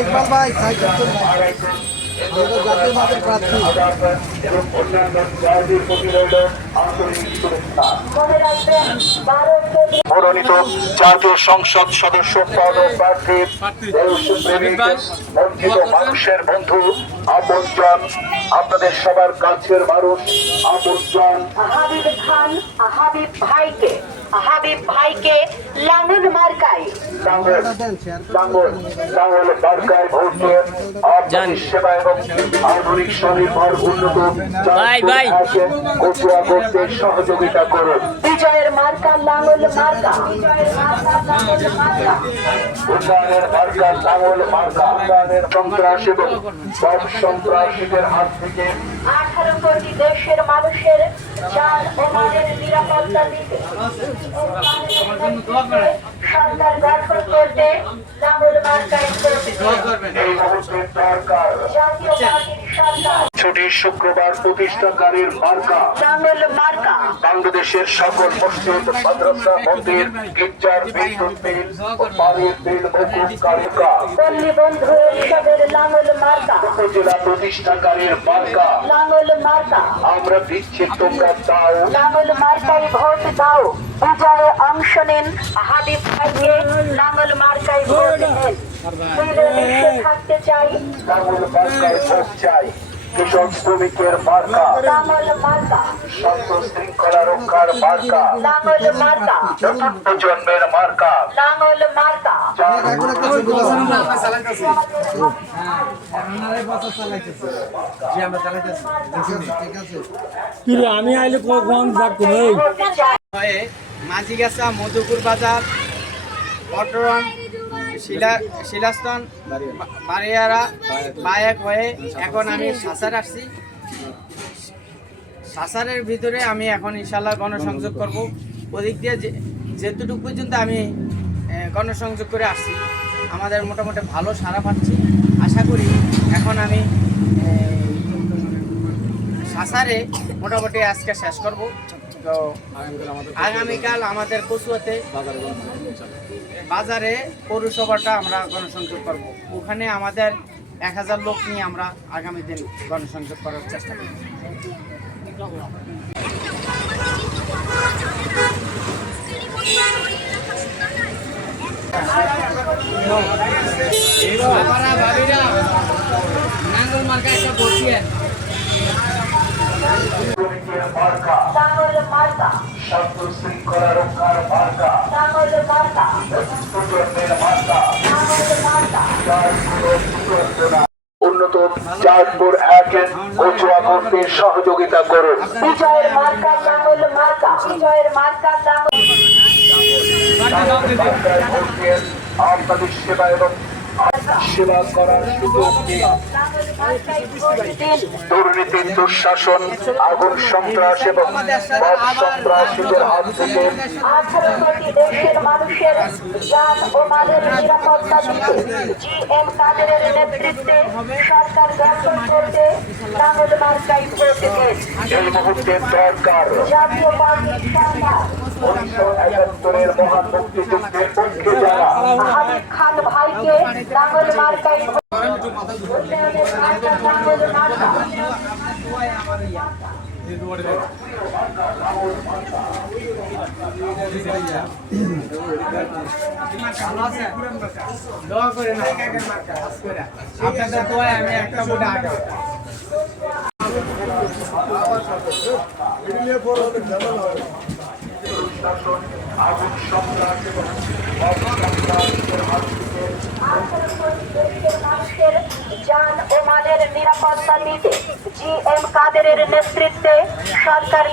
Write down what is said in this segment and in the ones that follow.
ইকবাল ভাই সাইকেল তো জাতীয় মাঠের প্রার্থী মনোনীত জাতীয় সংসদ সদস্য পদপ্রার্থী বঞ্চিত মানুষের বন্ধু আপনজন, আপনাদের সবার কাছের মানুষ আপনজন হাবিব ভাইকে লাঙল মার্কায় সেবা এবং আধুনিক স্বনির্ভর উন্নত কচুয়া করতে সহযোগিতা করুন। বিজয়ের মার্কা লাঙল মার্কা, উন্নয়নের মার্কা লাঙল মার্কা, উন্নয়নের সন্ত্রাস এবং সব সন্ত্রাসীদের হাত থেকে 18 কোটি দেশের মানুষের জান ও মালের নিরাপত্তা দিতে সরকার গঠন করতে লাঙল মার্কায় এই মুহূর্তে দরকার জাতীয় পার্টির সরকার ছুটি শুক্রবার প্রতিষ্ঠাকারীর মার্কা লাঙল মার্কা, বাংলাদেশের সকল মসজিদ, মাদ্রাসা, মন্দির, গির্জার বিদ্যুৎ বিল ও পানির বিল মওকুফ কারকা পল্লী বন্ধু উৎসবের লাঙল মার্কা, উপজেলা প্রতিষ্ঠাকারীর মার্কা লাঙল মার্কা, আমরা দিচ্ছি, তোমরা দাও। লাঙল মার্কায় ভোট দাও। বিজয়ে অংশ নিন, হাবিব ভাইকে লাঙল মার্কায় ভোট দিন। মিলেমিশে থাকতে চাই, লাঙল মার্কায় ভোট চাই। কৃষক শ্রমিকের মার্কা লাঙল মার্কা, শান্ত শৃঙ্খলা রক্ষার মার্কা, লাঙল মার্কা, চতুর্থ জন্মের মার্কা লাঙল মার্কা। আমি আইলে কখন থাকবো মাঝিগাছা, মধুপুর বাজার, পটরন, শিলাস্তন, বারিয়ারা বায়াক হয়ে এখন আমি সাসার আসছি। সাসারের ভিতরে আমি এখন ইনশাল্লাহ গণসংযোগ করব। ওদিক দিয়ে যেতটুকু পর্যন্ত আমি গণসংযোগ করে আসছি, আমাদের মোটামুটি ভালো সাড়া পাচ্ছি। আশা করি এখন আমি সাসারে মোটামুটি আজকে শেষ করব। তো আগামীকাল আমাদের কচুয়াতে বাজারে পৌরসভাটা আমরা গণসংযোগ করব। ওখানে আমাদের 1000 লোক নিয়ে আমরা আগামী দিন গণসংযোগ করার চেষ্টা করব। নাঙ্গল মার্কা একটা বসিয়ে মার্কা লাঙল মার্কা, শান্ত শৃঙ্খলা রক্ষার মার্কা, লাঙল মার্কা, চতুর্থ জন্মের মার্কা, লাঙল মার্কা। উন্নত চাঁদপুর 1 কচুয়া করতে সহযোগিতা করুন। বিজয়ের মার্কা লাঙল মার্কা, বিজয়ের মার্কা লাঙল মার্কায় ভোট দিয়ে আপনাদের সেবা এবং সেবা করার সুযোগ দিন। লাঙল মার্কায় ভোট দিন। দুর্নীতি, দুঃশাসন, আগুন, সন্ত্রাস এবং সন্ত্রাসীদের হাত থেকে 18 কোটি দেশের মানুষের জান ও মালের নিরাপত্তা দিতে GM কাদেরের নেতৃত্বে সরকার গঠন করতে লাঙল মার্কায় ভোট দিন। এই মুহূর্তে দরকার জাতীয় পার্টির সরকার 1971 মহান মুক্তিযুদ্ধের পক্ষে যারা হাবিব খান ভাইকে লাঙল মার্কায় ভোট উন্নয়নের মার্কা লাঙল মার্কা। দোয়া করে না আপনাদের দোয়ায় আমি একটা ভোটে আগে আগুন, সন্ত্রাস এবং সন্ত্রাসীদের হাত থেকে 18 কোটি দেশের মানুষের জান ও মালের নিরাপত্তা দিতে GM কাদেরের নেতৃত্বে সরকার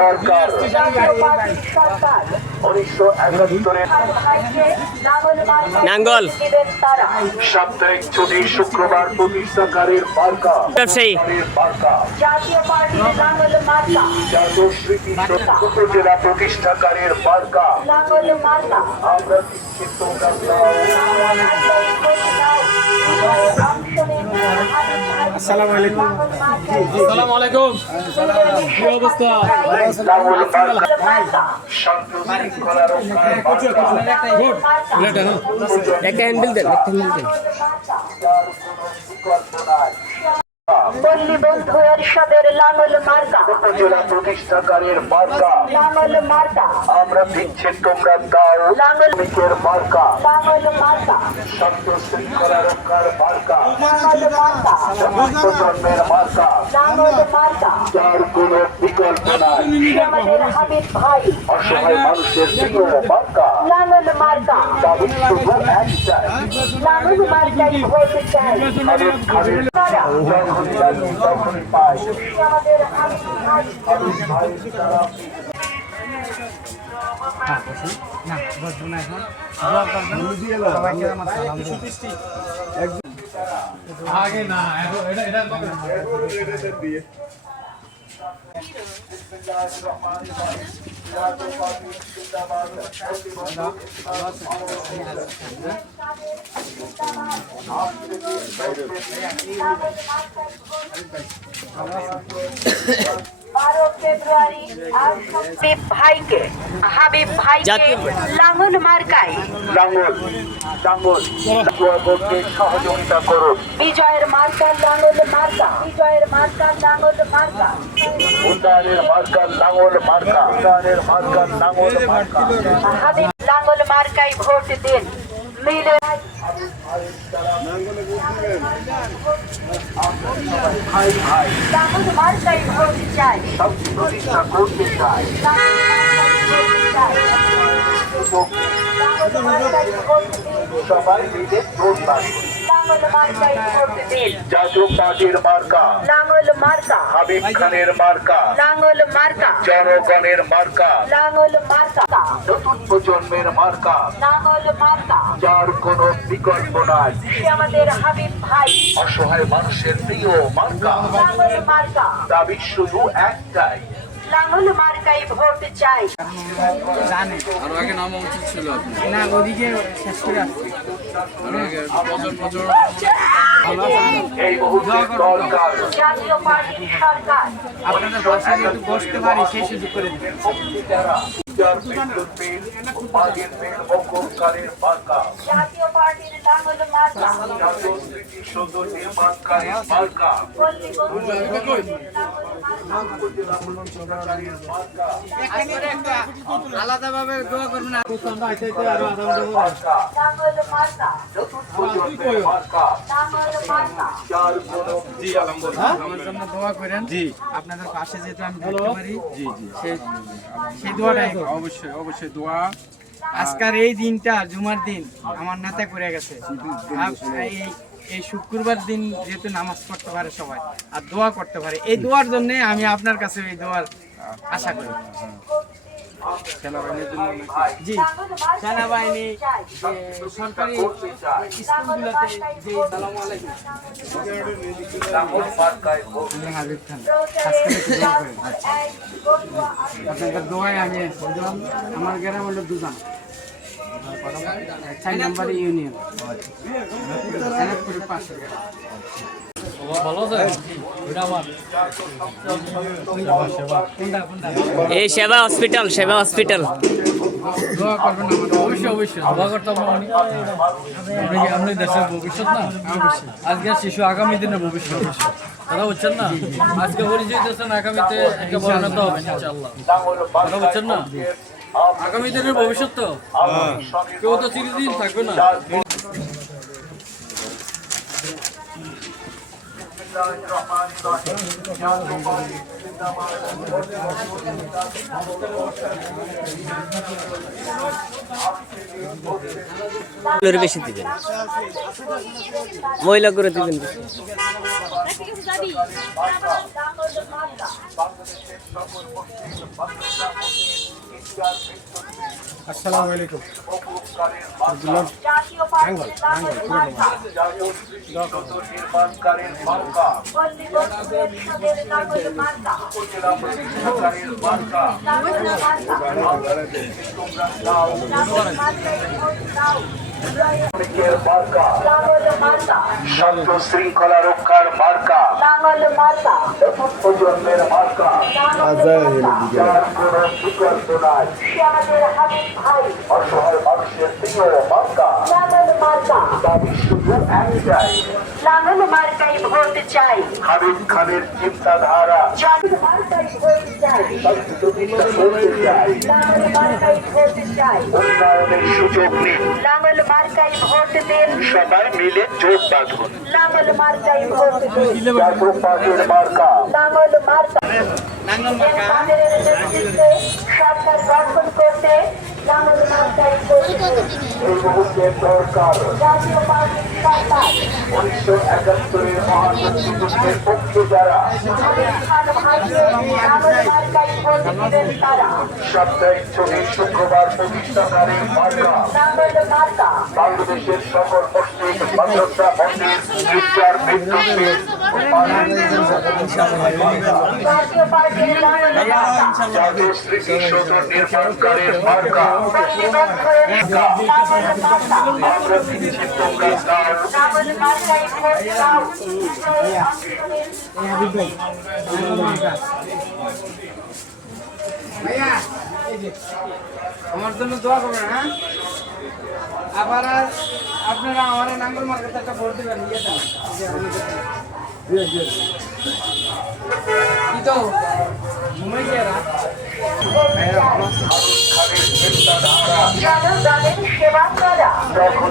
দরকার জাতীয় পার্টির সরকার 1971 খান ভাইকে লাঙল মার্কায় নাঙ্গল। ভোট দিবেন তারা। সাপ্তাহিক ছুটি শুক্রবার প্রতিষ্ঠাকারীর মার্কা ব্যবসায়ী মার্কা জাতীয় পার্টির লাঙল মার্কা, জাতীয় স্মৃতি উপজেলা প্রতিষ্ঠাকারীর মার্কা লাঙল মার্কা। আমরা দিচ্ছি, তোমরা দাও। লাঙল মার্কায় ভোট দাও। বিজয়ে অংশ নিন, আসসালামু আলাইকুম। আসসালামু আলাইকুম। কি অবস্থা? লাঙ্গল মার্কা শান্ত শৃঙ্খলা রক্ষার মার্কা গুড। এটা না একটা হ্যান্ডেল দেন, একটা হ্যান্ডেল দেন। যার কোনো বিকল্প নাই। পল্লী বন্ধু এরশাদের লাঙ্গল মার্কা, উপজেলা প্রতিষ্ঠাকারের মার্কা লাঙ্গল মার্কা, আমরা দিচ্ছি তোমরা দাও লাঙ্গল শ্রমিকের মার্কা লাঙ্গল মার্কা, শান্ত শৃঙ্খলা রক্ষার মার্কা লাঙ্গল মার্কা, প্রজন্মের মার্কা লাঙ্গল মার্কা। যার কোনো বিকল্প নাই। সে আমাদের হাবিব ভাই, অসহায় মানুষের প্রিয় মার্কা লাঙ্গল মার্কা, দাবি শুধু একটাই। লাঙ্গল মার্কাই ভোট চাই। খালেদ খালেদ তারা যখনই লাগি তখনই পাই। সে আমাদের হাবিব ভাই। হাবিব ভাই তারা না বসবো না এখন দোয়া করবেন সবাইকে আমার সালাম দিন। আগে না এটা এটা ফেব্রুয়ারি হাবিব ভাইকে, হাবিব ভাইকে লাঙ্গল মার্কায় লাঙ্গল লাঙ্গল দোয়া করতে সহযোগিতা করুন। বিজয়ের মার্কা, লাঙ্গল মার্কা, বিজয়ের মার্কা, লাঙ্গল মার্কা। উন্নয়নের মার্কা লাঙ্গল মার্কা, উন্নয়নের মার্কা লাঙ্গল মার্কা। হাবিব লাঙ্গল মার্কায় ভোট দিন। মিলে ভাই ভাই লাঙ্গল মার্কায় ভোট চাই। সব প্রতিষ্ঠা করতে চাই। লাঙ্গল মার্কায় ভোট দিন। সবাই মিলে প্রস্তাব লাঙ্গল মার্কায় ভোট দিন। জাতীয় পার্টির মার্কা লাঙ্গল মার্কা, হাবিব খানের মার্কা লাঙ্গল মার্কা, জনগণের মার্কা লাঙ্গল মার্কা, নতুন প্রজন্মের মার্কা লাঙ্গল মার্কা। যার কোনো বিকল্প নাই। সে আমাদের হাবিব ভাই, অসহায় মানুষের প্রিয় মার্কা লাঙ্গল মার্কা, দাবি শুধু একটাই। লাঙ্গল মার্কায় ভোট চাই। জানে আরো আগে নামা উচিত ছিল আপনার। না ওদিকে শেষ করে আসছি। আরো আগে বছর বছর এই মুহূর্তে দরকার জাতীয় পার্টির সরকার, আপনাদের বাসায় যেহেতু বসতে পারি সেই সুযোগ করে দিন। যারা যার বিদ্যুৎ বিল পানির বিল মকুবকারীর মার্কা জাতীয় পার্টির লাঙ্গল মার্কা, জাতীয় স্মৃতিসৌধ নির্মাণকারীর মার্কা পল্লী বন্ধু আজকে একটা আলাদাভাবে দোয়া করবেন। মার্কা লাঙ্গল মার্কা, নতুন প্রজন্মের মার্কা লাঙ্গল মার্কা। যার কোনো আমার জন্য দোয়া করেন। আপনাদের পাশে যেহেতু আমি দেখতে পারি সেই দোয়াটাই করবেন। অবশ্যই অবশ্যই দোয়া। আজকের এই দিনটা জুমার দিন আমার নেতা করে গেছে। এই শুক্রবার দিন যেহেতু নামাজ পড়তে পারে সবাই আর দোয়া করতে পারে, এই দোয়ার জন্য আমি আপনার কাছে এই দোয়ার আশা করি। সেনাবাহিনীর জন্য জি সেনাবাহিনী সরকারি স্কুলগুলোতে যে সালাম আলাইকুম লাঙ্গল মার্কায় ভোট হাবিব খান আজকে একটু দোয়া করেন। আপনাদের দোয়ায় আমি দিলাম। আমার গ্রাম হলো দুজন 4 নম্বর ইউনিয়ন এনাদপুরের পাশে। ভালো আছে ওটা আমার এই সেবা হসপিটাল দোয়া করবেন আমাদের। অবশ্যই অবশ্যই দোয়া করতাম আপনি আপনি দেশের ভবিষ্যৎ না। আজকের শিশু আগামী দিনের ভবিষ্যৎ কথা বুঝছেন না। আজকে পরিচয় দিয়েছেন, আগামীতে একটা পরিণত হবে ইনশাআল্লাহ। কথা বুঝছেন না, আগামী দিনের ভবিষ্যৎ তো কেউ তো চিরদিন থাকবে না। বেশি দিবেন, মহিলা করে দিবেন বেশি। আসসালামু আলাইকুম। জাতীয় পার্টির লাঙ্গল মার্কা, নির্মাণকারীর মার্কা পল্লী বন্ধু এরশাদের লাঙ্গল মার্কা, উপজেলা প্রতিষ্ঠাকারীর মার্কা লাঙ্গল মার্কা। তোমরা দাও লাঙ্গল মার্কায় ভোট দাও। শ্রমিকের মার্কা, লাঙ্গল মার্কা, শান্ত শৃঙ্খলা রক্ষার মার্কা, লাঙ্গল মার্কা, নতুন প্রজন্মের মার্কা, যার কোনো বিকল্প নাই, সে আমাদের হাবিব ভাই, অসহায় মানুষের প্রিয় মার্কা। লাঙ্গল মার্কা, দাবি শুধু একটাই, লাঙ্গল মার্কাই ভোট চাই, হাবিব খানের চিন্তাধারা জানুর মার্কাই ভোট চাই, বাস্তবিকতা বলতে চাই, লাঙ্গল মার্কাই ভোট চাই, উন্নয়নের সুযোগ নিন, লাঙ্গল মার্কাই ভোট দিন, সবাই মিলে জোট বাঁধুন। লাঙ্গল মার্কাই ভোট দিন, জাতীয় পার্টির মার্কা, লাঙ্গল মার্কা, নাঙ্গল মার্কা তাদের নেতৃত্বে সরকার গঠন করতে লাঙ্গল মার্কাই ভোট দিন, এই মুহূর্তে দরকার জাতীয় পার্টির সরকার 1971 মহান মুক্তিযুদ্ধের পক্ষে যারা হাবিব খান ভাইকে লাঙ্গল মার্কাই ভোট দিবেন তারা, সাপ্তাহিক ছবি শুক্রবার প্রতিষ্ঠাকারীর মার্কা, লাঙ্গল মার্কা, বাংলাদেশের সকল মসজিদ, মাদ্রাসা, মন্দির, গির্জার বিদ্যুৎ বিল ও পানির বিল জাতীয় পার্টির লাঙ্গল মার্কা, জাতীয় স্মৃতিসৌধ নির্মাণকারীর মার্কা। লাঙ্গল মার্কা, আমরা দিচ্ছি তোমরা দাও, লাঙ্গল মার্কাই ভোট দাও, এই অংশগ্রহণের ভাইয়া এই যে আমার জন্য দোয়া করবেন, হ্যাঁ। আবার আপনারা আমার নাঙ্গল মার্কাতে একটা ভোট দেবেন, কি তো ঘুমাই গিয়ে রাত খানের চিন্তাধারা জনগণের সেবা করা। যখন